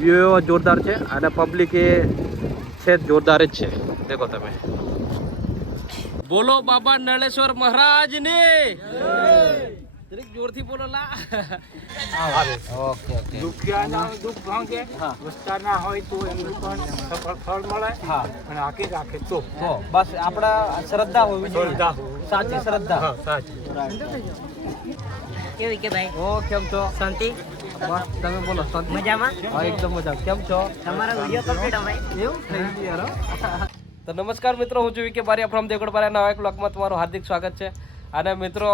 View જોરદાર છે અને પબ્લિક એ છે જોરદાર જ છે. દેખો તમે. બોલો બાબા નળેશ્વર મહારાજ ને જરીક જોરથી બોલો લા. Okay okay. દુખિયાના દુઃખ ભાંગે, વસ્તાના હોય તો એમનું પણ સફળ ફળ મળે. હા અને આખી રાખે તો બસ આપણા શ્રદ્ધા હોવી જોઈએ. શ્રદ્ધા હોય. સાચી શ્રદ્ધા. હા, સાચું. કેવી કે ભાઈ ઓ કેમ છો? શાંતિ બસ તમે બોલો શાંતિ? મજામાં હા એકદમ મજા. કેમ છો? તમારો વિડિયો કમ્પ્લીટ ભાઈ એવું થઈ ગયું યાર. તો નમસ્કાર મિત્રો, હું છું વિકે બારિયા ફ્રોમ દેવગઢ બારિયા. નવા એક બ્લોગમાં તમારું હાર્દિક સ્વાગત છે. અને મિત્રો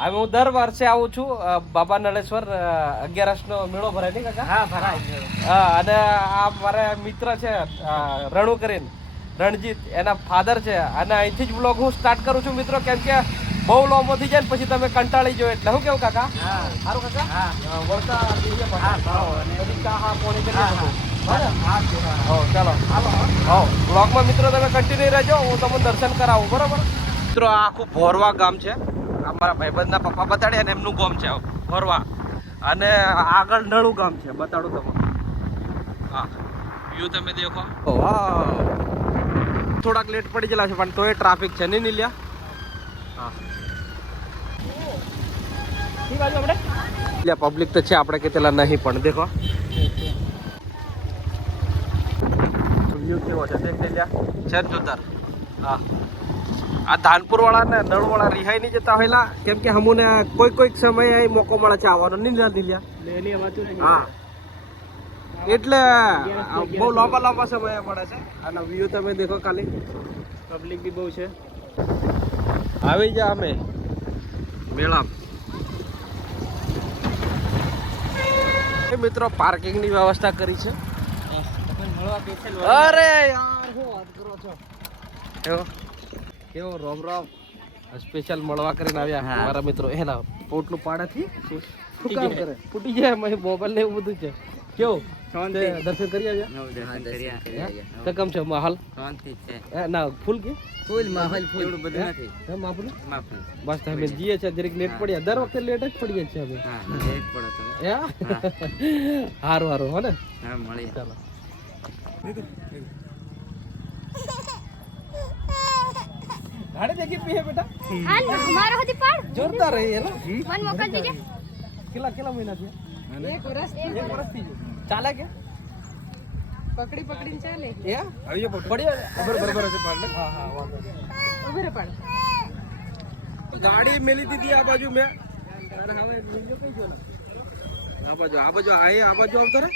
હવે હું દર વર્ષે આવું છું બાબા નળેશ્વર 11નો મેળો ભરાય નહીં કાકા? હા ભરાય. હા અને આ મારા મિત્ર છે રણુ કરીને રણજીત, એના ફાધર છે. અને અહીંથી જ બ્લોગ હું સ્ટાર્ટ કરું છું મિત્રો, કેમ કે બહુ લોમો થઈ જાય ને પછી તમે કંટાળી જાઓ. એટલે હું કેવું કાકા? હા સારું કાકા? હા વળતા દઈએ પણ. હા ભાવ પછી ચા હા પાણી કરી હા નાખું. હા ચાલો બ્લોગમાં મિત્રો તમે કન્ટિન્યુ રહેજો, હું તમને દર્શન કરાવું. બરાબર મિત્રો, આ આખું ભોરવા ગામ છે. અમારા ભાઈબંધના પપ્પા બતાડે અને એમનું ગામ છે ભોરવા. અને આગળ નળું ગામ છે, બતાડું તમને. હા વ્યૂ તમે દેખો. થોડાક લેટ પડી ગયેલા છે પણ તોય ટ્રાફિક છે નહીં નીલ્યા. હા પબ્લિક તો છે, આપણે કે પેલા નહીં પણ દેખો વ્યૂ કેવો છે દેખ નીલ્યા છે જોરદાર. હા આ ધાનપુર વાળા ને નળ વાળા રિહાઈ નહીં જતા હોયલા, કેમ કે હમુને કોઈક સમય અહીં મોકો મળે છે આવવાનો. નહીં લીધા. હા એટલે બહુ લાંબા સમય મળે છે. અને વ્યૂ તમે દેખો ખાલી. પબ્લિક બી બહુ છે. આવી જા અમે મેળા. મિત્રો પાર્કિંગ ની વ્યવસ્થા કરી છે. અરે યાર શું વાત કરો છો? કેવો રોમ રોમ સ્પેશિયલ મળવા કરીને આવ્યા મારા મિત્રો. એના પોટલું પાડાથી શું કામ કરે? ફૂટી જાય એમાં મોબાઈલ ને એવું બધું છે. કેવું દર્શન કરી આવ્યા? તો કેમ છે માહોલ? ના ફૂલ કે ફૂલ માહોલ ફૂલ એવું બધું નથી. માફુલ બસ અમે જઈએ છે જરીક લેટ પડ્યા. દર વખતે લેટ જ પડીએ છીએ અમે. હારું હારું હો ને. ચાલો ગાડી દેખી પી હે બેટા. હાલ हमारा होती पार જોરદાર રહી હે ને. मन मोकल दीजिए. કેટલા મહિના થયા? એક વર્ષથી ચાલે કે पकड़ीने चले એ આવીએ પડ્યા બરાબર છે પાડ. હા હા વાંધો નહીં. उभे पड़ ગાડી મેલી દીધી આ બાજુ મેં. અને હવે વિડિયો કઈ જો ને આ બાજુ આ બાજુ આવતો રે.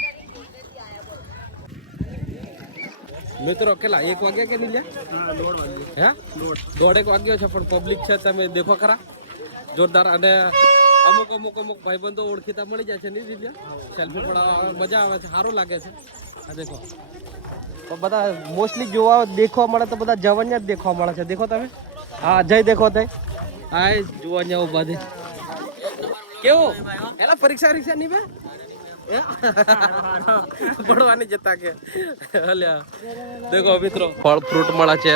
મિત્રો કેટલા 1 વાગ્યા કે નહીં લ્યા? 1:30 વાગ્યો છે પણ પબ્લિક છે તમે દેખો ખરા જોરદાર. અને અમુક ભાઈબંધો ઓળખીતા મળી જાય છે નહીં લીધા. સેલ્ફી પડાવવા મજા આવે છે, સારું લાગે છે. આ દેખો બધા મોસ્ટલી જોવા દેખવા મળે તો બધા જવાનિયા જ દેખવા મળે છે. દેખો તમે. હા જય દેખો તય આ જુવાનિયા ઉભા છે. કેવું એલા પરીક્ષા નહીં બે પડવાની જતા કે હલ્યા. દેખો મિત્રો ફળ ફ્રૂટ મળે છે.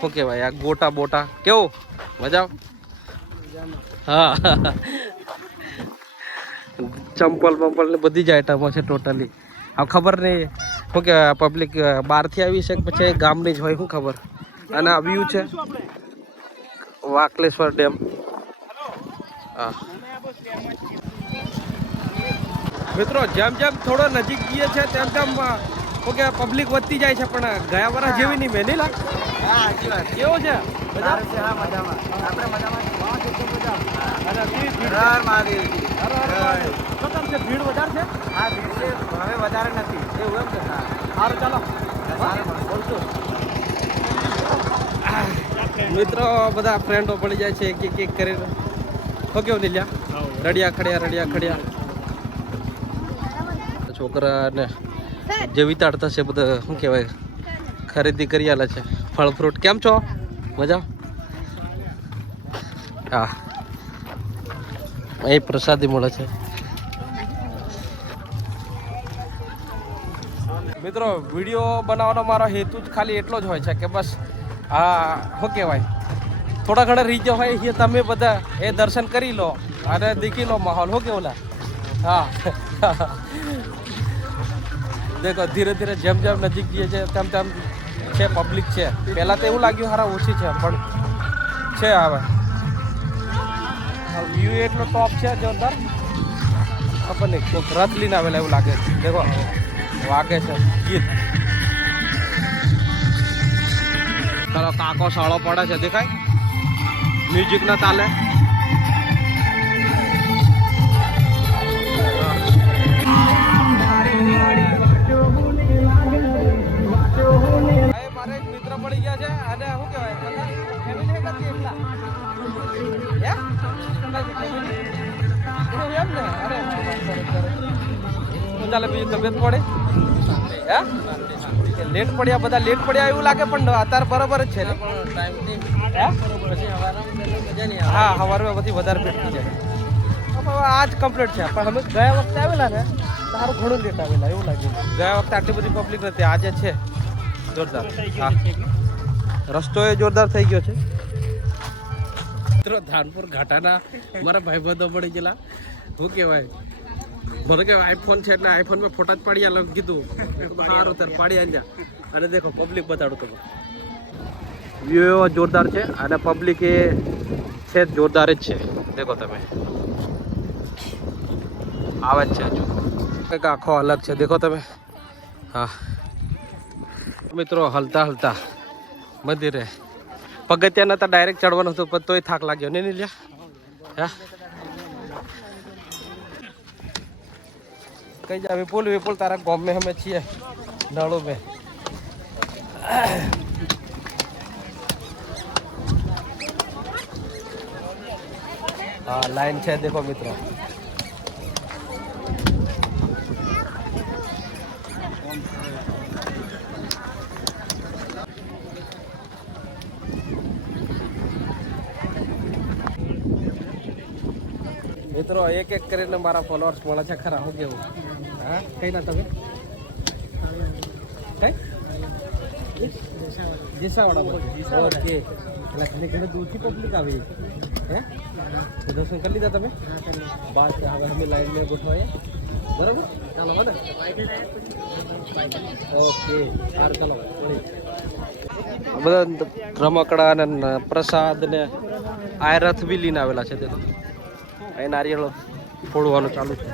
શું કહેવાય આ ગોટા બોટા કેવું મજા? હા ચંપલ ને બધી જ આઈટમો છે ટોટલી. હવે ખબર નહીં શું કહેવાય પબ્લિક બહારથી આવી છે પછી ગામની જ હોય શું ખબર. અને આ વ્યૂ છે વાકલેશ્વર ડેમ. હા મિત્રો જેમ થોડો નજીક જઈએ છે તેમ ઓકે પબ્લિક વધતી જાય છે પણ ગયા વર્ષ જેવી નહીં મેં નહીં લાગ. કેવો છે? ભીડ વધારે છે? હવે વધારે નથી. એવું એમ છે? સારું ચાલો મિત્રો બધા ફ્રેન્ડો પડી જાય છે એક કરીને. હો કેવું નહીં લ્યા રડિયા ખડ્યા છોકરાને જેવી તાડ થશે બધા શું કહેવાય ખરીદી કરી આલે છે ફળ ફ્રૂટ. કેમ છો? મજા? હા અહીં પ્રસાદી મળે છે. મિત્રો વિડીયો બનાવવાનો મારો હેતુ જ ખાલી એટલો જ હોય છે કે બસ આ શું કહેવાય થોડા ઘણા રીજો હોય એ તમે બધા એ દર્શન કરી લો અને દેખી લો માહોલ. શું કેવું લા? હા દેખો ધીરે ધીરે જેમ જેમ નજીક જઈએ છે તેમ તેમ છે પબ્લિક છે. પહેલાં તો એવું લાગ્યું હારા ઓછી છે પણ છે હવે વ્યૂ એટલો ટોપ છે જોરદાર. ખબર નહીં કોઈક રથ લઈને આવેલા એવું લાગે છે. દેખો વાગે છે ગીત. તારો કાકો સાળો પડે છે દેખાય મ્યુઝિક ના તાલે. મારે એક મિત્ર પડી ગયા છે અને શું કહેવાય ફેમિલી એકલા એમ ને. અરે ચાલે બીજી તબિયત પડે હે લેટ પડ્યા બધા લેટ પડ્યા એવું લાગે પણ અત્યારે બરાબર જ છે ને. હા સવારમાં બધી વધારે ભેટ થઈ જાય. આ જ કમ્પ્લીટ છે પણ અમે ગયા વખતે આવેલા ને સારું ઘણું લેટ આવેલા એવું લાગ્યું. ગયા વખતે આટલી બધી પબ્લિક નથી આજે છે જોરદાર. હા રસ્તો એ જોરદાર થઈ ગયો છે. મિત્રો ધાનપુર ઘાટાના મારા ભાઈબંધો પડી ગયેલા શું કહેવાય મને કે આઈફોન છે એટલે આઈફોન મેં ફોટા જ પાડી આલો કીધું સારું ત્યારે પાડી આલ્યા. અને દેખો પબ્લિક બતાડું તમે વ્યૂ એવો જોરદાર છે અને પબ્લિક એ છે જોરદાર જ છે. દેખો તમે આવે જ છે હજુ કંઈક આખો અલગ છે દેખો તમે. હા મિત્રો હલતા હલતા મંદિરે પગથિયા નતા ડાયરેક્ટ ચડવાનું હતું પણ તોય થાક લાગ્યો નહીં લ્યા. હા કઈ જા વિપુલ તારા ગામ में हमें છીએ नाड़ो में. हाँ लाइन છે देखो મિત્રો. મિત્રો એક એક કરીને મારા ફોલોઅર્સ મળે છે ખરા. હું કેવું હા કઈ ના તમે કઈ જેસાવાડા ઓકે એટલે ઘણી ઘણી દૂરથી પબ્લિક આવી હે દર્શન કરી લીધા તમે બાદ હવે અમે લાઈન में ગોઠવાય બરાબર. ચાલો બને ઓકે સારું ચાલો બધા રમકડા અને પ્રસાદ ને આ રથ બી લઈને આવેલા છે. તે અહીં નારિયેળ ફોડવાનું ચાલુ છે.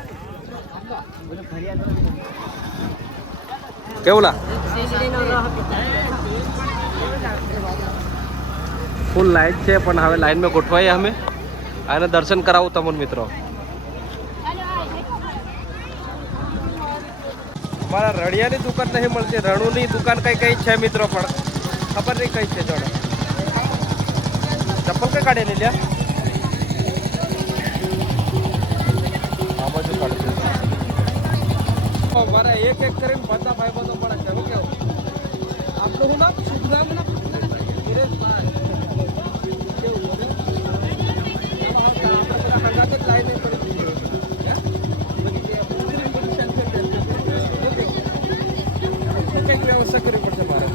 કેવું ફૂલ લાઈન છે પણ હવે લાઈન માં ગોઠવાઈએ અમે આને દર્શન કરાવું તમને મિત્રો. મારા રડિયાની દુકાન નહીં મળતી રણુની દુકાન કઈ કઈ છે મિત્રો પણ ખબર નહીં કઈ છે. જોડે ચપ્પલ કઈ કાઢે નહીં લ્યા આ બાજુ કાઢે. મારે એક એક કરીને બધા ભાઈ બંધો પડે છે. શું કેવું આપણું શું નામ શુભ નામ ના વ્યવસ્થા કરવી પડશે મારે.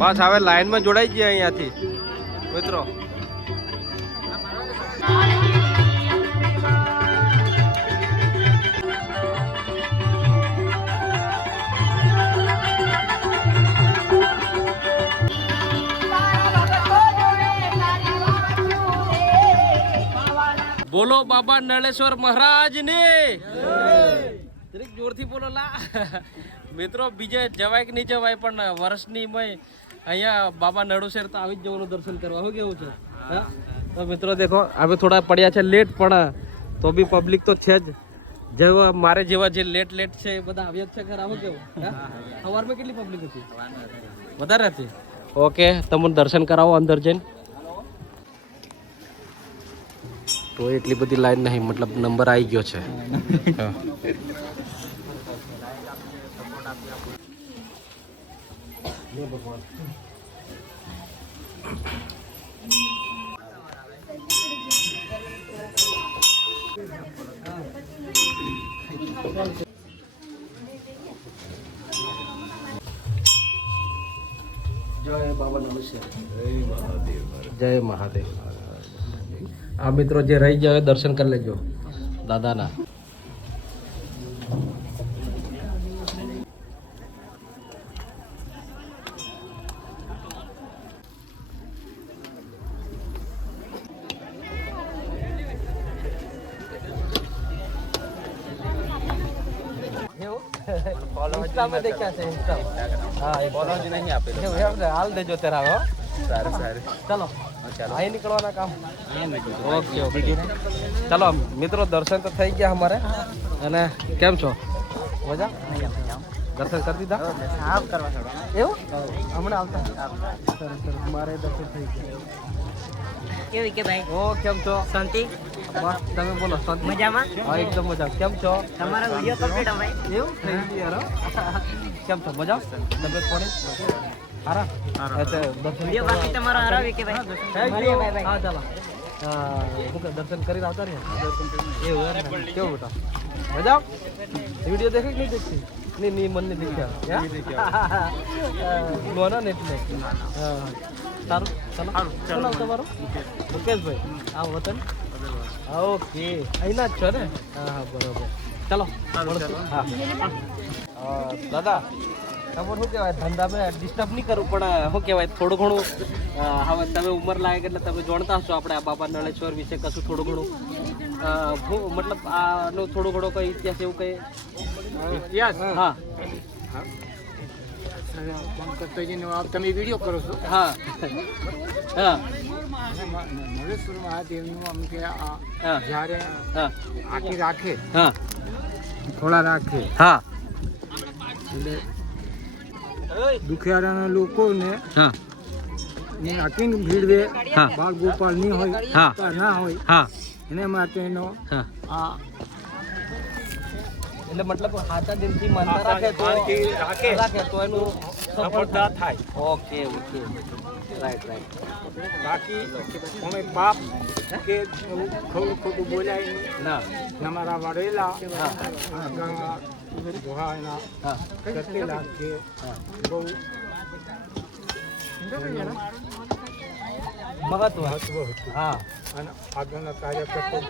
બસ હવે લાઈનમાં જોડાઈ ગયા અહીંયાથી મિત્રો. બોલો બાબા નળેશ્વર મહારાજ ને જરીક જોરથી બોલો લા. મિત્રો બીજે જવાય કે નહીં જવાય પણ વર્ષની અહીંયા બાબા નળેશ્વર તો આવી જ જવાનું દર્શન કરવા. શું કેવું છે હા તો મિત્રો દેખો હવે થોડા પડ્યા છે લેટ પણ તો બી પબ્લિક તો છે જ. જેવા મારે જેવા જે લેટ છે એ બધા આવ્યા જ છે ખરા. શું કેવું સવારમાં કેટલી પબ્લિક હતી વધારે હતી. ઓકે તમને દર્શન કરાવો અંદર જઈને. તો એટલી બધી લાઈન નહીં મતલબ નંબર આવી ગયો છે. જય બાબા નમસ્કાર. જય મહાદેવ. આ મિત્રો જે રહી જાય દર્શન કરી લેજો દાદાના. ઇન્સ્ટા માં દેખ્યા છે ઇન્સ્ટા. હા એ ફોલો જ નહીં આપેલો. એવું હાલ દેજો તેરા હો. સારું સારું. ચલો અહીં નીકળવાના કામ. Okay okay. ચલો મિત્રો દર્શન તો થઈ ગયા અમારે. અને કેમ છો? મજા? દર્શન કરી દીધા? એવું હમણાં આવતા. સરસ સરસ. મારે દર્શન થઈ ગયા. કેવી કે ભાઈ ઓ કેમ છો? શાંતિ બસ તમે બોલો. શાંતિ? મજામાં હા એકદમ મજા. કેમ છો? તમારો વિડિયો કમ્પ્લીટ ભાઈ એવું થઈ ગયું યાર. કેમ છો? મજા? તબિયત પાણી હારા? અચ્છા દર્શન વિડિયો બાકી તમારો હરાવી કે ભાઈ મળીએ ભાઈ ભાઈ હા ચાલો. દર્શન કરીને આવતા રહ્યા. એવું એમ ને? કેવું બેટા મજા? વિડીયો દેખે કે નહીં દેખતી? નહીં મન નહીં દેખ્યા. લોના ને એટલે હા સારું ચાલો. શું નામ તમારું? મુકેશભાઈ. આ વતન ઓકે અહીંના જ છો ને? હા બરોબર. ચાલો હા દાદા તમારે શું કહેવાય ધંધામાં ડિસ્ટર્બ નહીં કરવું પણ શું કહેવાય થોડું ઘણું હવે તમે ઉંમર લાયક એટલે તમે જાણતા હશો આપણે આ બાબા નળેશ્વર વિશે કશું થોડું ઘણું મતલબ આનો થોડો ઘણો કઈ ઇતિહાસ એવું કઈ ઇતિહાસ હા પંકજભાઈનો તમે વિડીયો કરો છો હા હા નરેશ્વરમાં આ દેવનું આમ કે હા જ્યારે હા આખી રાખે હા થોડા રાખે હા એટલે દુખિયારાના લોકોને હા આખીને ભીડવે હા બાળ ગોપાલ નહીં હોય હા ના હોય હા એને માટેનો હા આ એટલે મતલબ સાચા દિલથી માનતા રાખે તો રાખે તો એનું સફળતા થાય. ઓકે ઓકે રાઈટ રાઈટ બાકી અમે પાપ કે ખોટું ખોટું બોલાય નહીં. ના અમારા વડેલા હા ગંગા ગુહાના હા કરતેલા છે બહુ મહત્વ મહત્વ હતું હા અને આગળના કાર્ય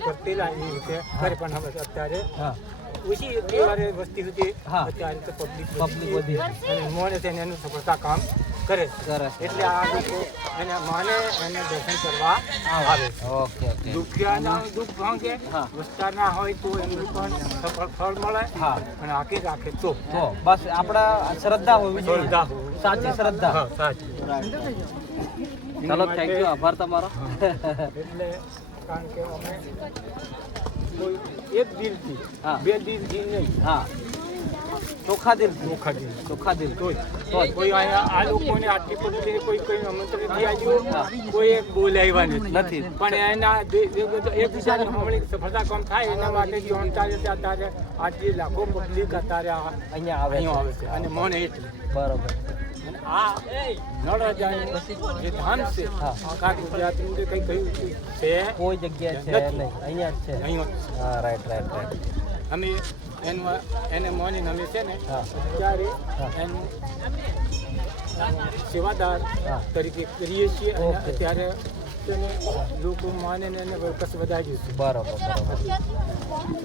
કરતેલા એ રીતે કરે પણ હવે અત્યારે હા ઓછી તહેવારે વસ્તી હતી હા. અત્યારે તો પબ્લિક બધી અને મોને તેને એનું સફળતા કામ કરે કરે એટલે આ લોકો એને માને એને દર્શન કરવા આવે ઓકે ઓકે દુખિયાના દુઃખ ભાંગે હા. વિસ્તારના હોય તો એનું પણ સફળ ફળ મળે હા અને આખી રાખે તો તો બસ આપણા શ્રદ્ધા હોવી જોઈએ શ્રદ્ધા. સાચી શ્રદ્ધા હા, સાચું. ચાલો થેન્ક યુ આભાર તમારો એટલે કારણ કે અમે કોઈ એક દિલથી હા. બે દિલથી નહીં હા ચોખ્ખા દિલ ચોખા દિલ તો જ. કોઈ આ લોકોને આટલી પબ્લિક કોઈ કોઈ આમંત્રણ આપ્યું કોઈ એક બોલાવ્યા નથી. નથી પણ એના એકબીજાને હમણાં સફળતા કામ થાય એના માટે જોણતા રહેશે અત્યારે આજે લાખો પબ્લિક અત્યારે અહીંયા આવે અહીંયા આવે છે અને મને એટલે બરોબર અને આ નળરાજાનું જે ધામ છે હા. આખા ગુજરાતનું જે કંઈ કહ્યું છે કોઈ જગ્યાએ છે નથી. નહીં અહીંયા જ છે અહીંયા હા રાઈટ રાઈટ રાઈટ અમે એને માનીને અમે છે ને હા. ત્યારે હા. એનું સેવાદાર હા. તરીકે કરીએ છીએ અને ઓકે. અત્યારે તેને લોકો માને ને એને કસ વધાર્યું છે બરોબર બરોબર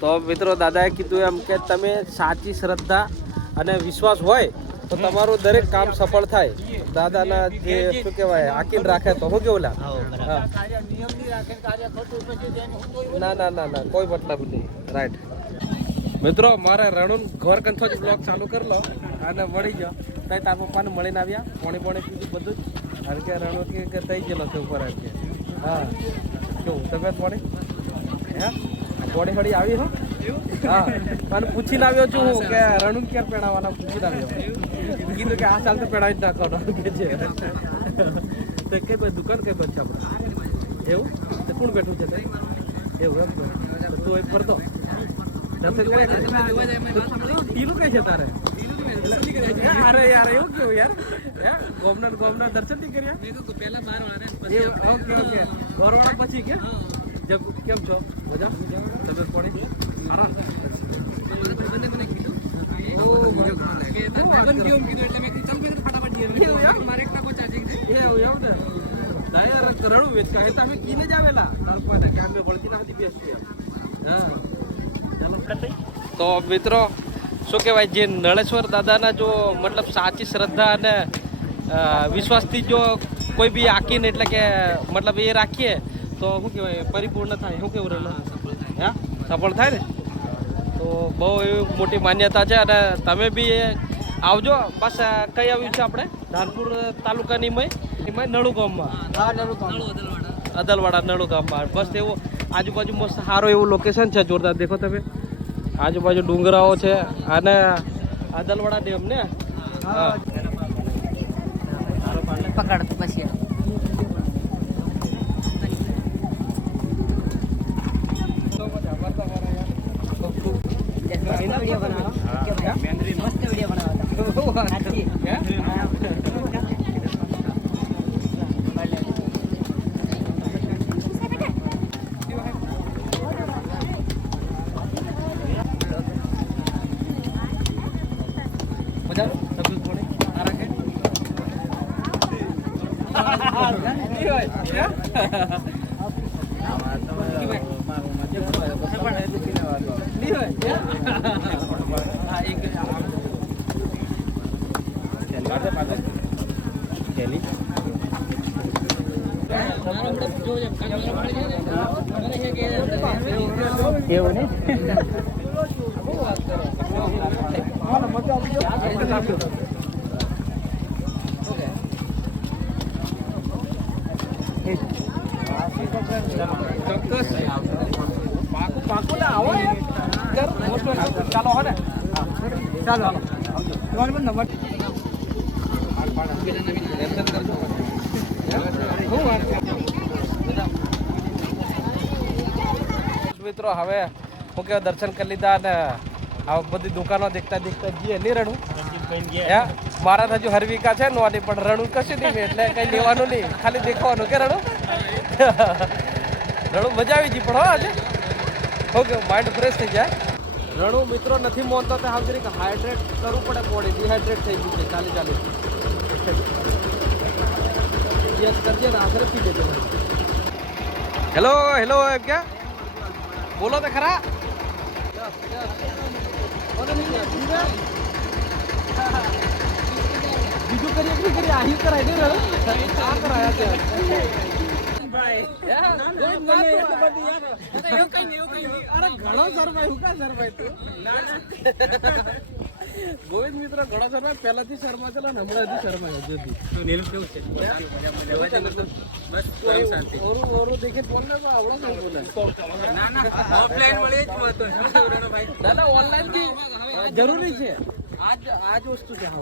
તો મિત્રો દાદાએ કીધું એમ કે તમે સાચી શ્રદ્ધા અને વિશ્વાસ હોય તો તમારું દરેક કામ સફળ થાય. દાદાના જે શું કહેવાય આકીન રાખે તો હું કેવું લાગે હા કાર્ય નિયમની રાખે કાર્ય ખોટું પછી તેને હું તો ના ના ના ના કોઈ મતલબ નહીં રાઈટ મિત્રો મારે રણુન ઘર કંથો જ બ્લોગ ચાલુ કરી લો અને મળી ગયો તઈ તાર પપ્પાને મળીને આવ્યા પાણી પીધું બધું જ કારણ કે રણુ કે તઈ ગયેલો છે ઉપર આવી કે હા કેવું તબિયત પાણી હે બોડી ફડી આવી હો હા અને પૂછીને આવ્યો છું હું કે રણુ ક્યારે પહેણાવવાના પૂછીને આવ્યો કીધું કે આ સાલ તો પહેણાવી જ નાખવાનો કે છે તો કે ભાઈ દુકાન કઈ બંધ છે આપણે એવું તો કોણ બેઠું છે તે એવું એમ તો તું એ ફરતો દર્શન કરે ટીનું કઈ છે તારે અરે યાર એવું કેવું યાર હે ગોમના દર્શન નહીં કર્યા પહેલા ઓકે ઓકે બરોડા પછી કે જબ કેમ છો મજા તબિયત પાણી આરામ મને કીધું ઓ કે તારે કેમ કીધું એટલે મેં ચાલ મેં ફટાફટ એવું ને દયા રણું વેચ કહે તો અમે કીને જ આવેલા અલ્પાને કે અમે વળગી ના હતી બેસશું હા ચાલો તો મિત્રો શું કહેવાય જે નળેશ્વર દાદાના જો મતલબ સાચી શ્રદ્ધા અને વિશ્વાસથી જો કોઈ બી આકીને એટલે કે મતલબ એ રાખીએ તો શું કહેવાય પરિપૂર્ણ થાય શું કેવું રહેલું હા સફળ થાય ને તો બહુ એવી મોટી માન્યતા છે અને તમે બી આવજો બસ કઈ આવ્યું છે આપણે ધાનપુર તાલુકાની મય નળુ ગામમાં અદલવાડા નળુ ગામમાં બસ એવું આજુબાજુ મસ્ત સારું એવું લોકેશન છે જોરદાર દેખો તમે આજુબાજુ ડુંગરાઓ છે અને અદલવાડા ડેમ ને હા પકડ પછી વિડીયો બનાવો મસ્ત વિડીયો એવું ને પાકું ના આવો ચાલો હો ને ચાલો તમારો નંબર મિત્રો હવે હું કે દર્શન કરી લીધા અને આ બધી દુકાનો દેખતા જઈએ નહીં રણું મારા હજુ હરવિકા છે નોની પણ રણું કશું નહીં એટલે કઈ લેવાનું નહીં ખાલી દેખવાનું કે રણું રણું મજા આવી ગઈ પણ હો આજે ઓકે માઇન્ડ ફ્રેશ થઈ જાય રણું મિત્રો નથી મોનતો તો હાજરી કે હાઇડ્રેટ કરવું પડે બોડી ડિહાઇડ્રેટ થઈ ગયું છે ચાલી યસ કરજે ને આખરે પી દેજો હેલો એમ ક્યાં બોલો તો ખરા બીજું કરીએ આહી કરાય ને આ કરાયા ગોવિંદ મિત્ર ઘણો શર્મા પહેલાથી શર્મા ચલો ને હમણાં હજી શર્મા દેખે બોલને આવડો બોલે ઓનલાઈન બી જરૂરી છે આજ વસ્તુ છે હા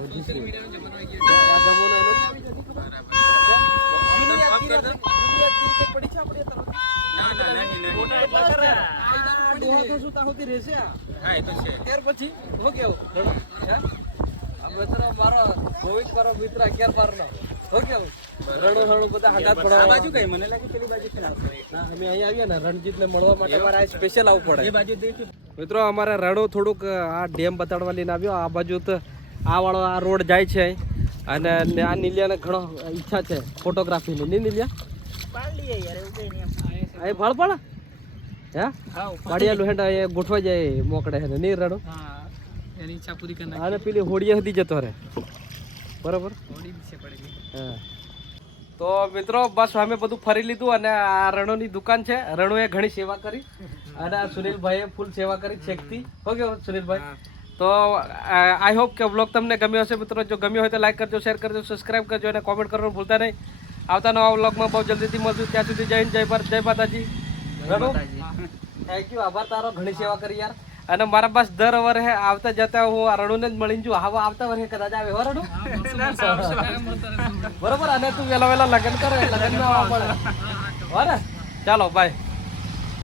મારો ગોવિંદ મારો મિત્ર 11 બારનો હો કેવું રણું બધા હગાત પડવા બાજુ કઈ મને લાગે પેલી બાજુ અમે અહીંયા આવીએ ને રણજીત ને મળવા માટે અમારે આ સ્પેશિયલ આવવું પડે એ બાજુ મિત્રો અમારે રણું થોડુંક આ ડેમ બતાડવા લઈને આવ્યો આ બાજુ તો આ વાળો આ રોડ જાય છે અને આ નીલિયાને ઘણો ઈચ્છા છે ફોટોગ્રાફીની નહીં નીલિયા એ ભાળ પાડ હે પાડિયાલું હેઠા એ ગોઠવા જાય મોકડે છે નહીં રણું એની ઈચ્છા પૂરી કરી અને પેલી હોડિયા સુધી જતો રહે બરોબર હા તો મિત્રો બસ અમે બધું ફરી લીધું અને આ રણોની દુકાન છે રણોએ ઘણી સેવા કરી અને આ સુનિલભાઈએ ફૂલ સેવા કરી છેકથી હો કે સુનિલભાઈ તો આઈ હોપ કે વ્લોગ તમને ગમ્યો હશે મિત્રો જો ગમ્યો હોય તો લાઈક કરજો શેર કરજો સબસ્ક્રાઈબ કરજો અને કોમેન્ટ કરવાનું ભૂલતા નહીં આવતા નવા વ્લોગમાં બહુ જલ્દીથી મળશું ત્યાં સુધી જય હિન્દ જય ભારત જય માતાજી રણુ થેન્ક યુ આભાર તારો ઘણી સેવા કરી યાર અને મારા પાસે દર વર્ષે આવતા જતા હું આ રણુને જ મળીને જો હવે આવતા વર્ષે કદાચ આવે હો રણુ બરોબર અને તું વેલા લગ્ન કરે લગ્ન હો ને ચાલો બાય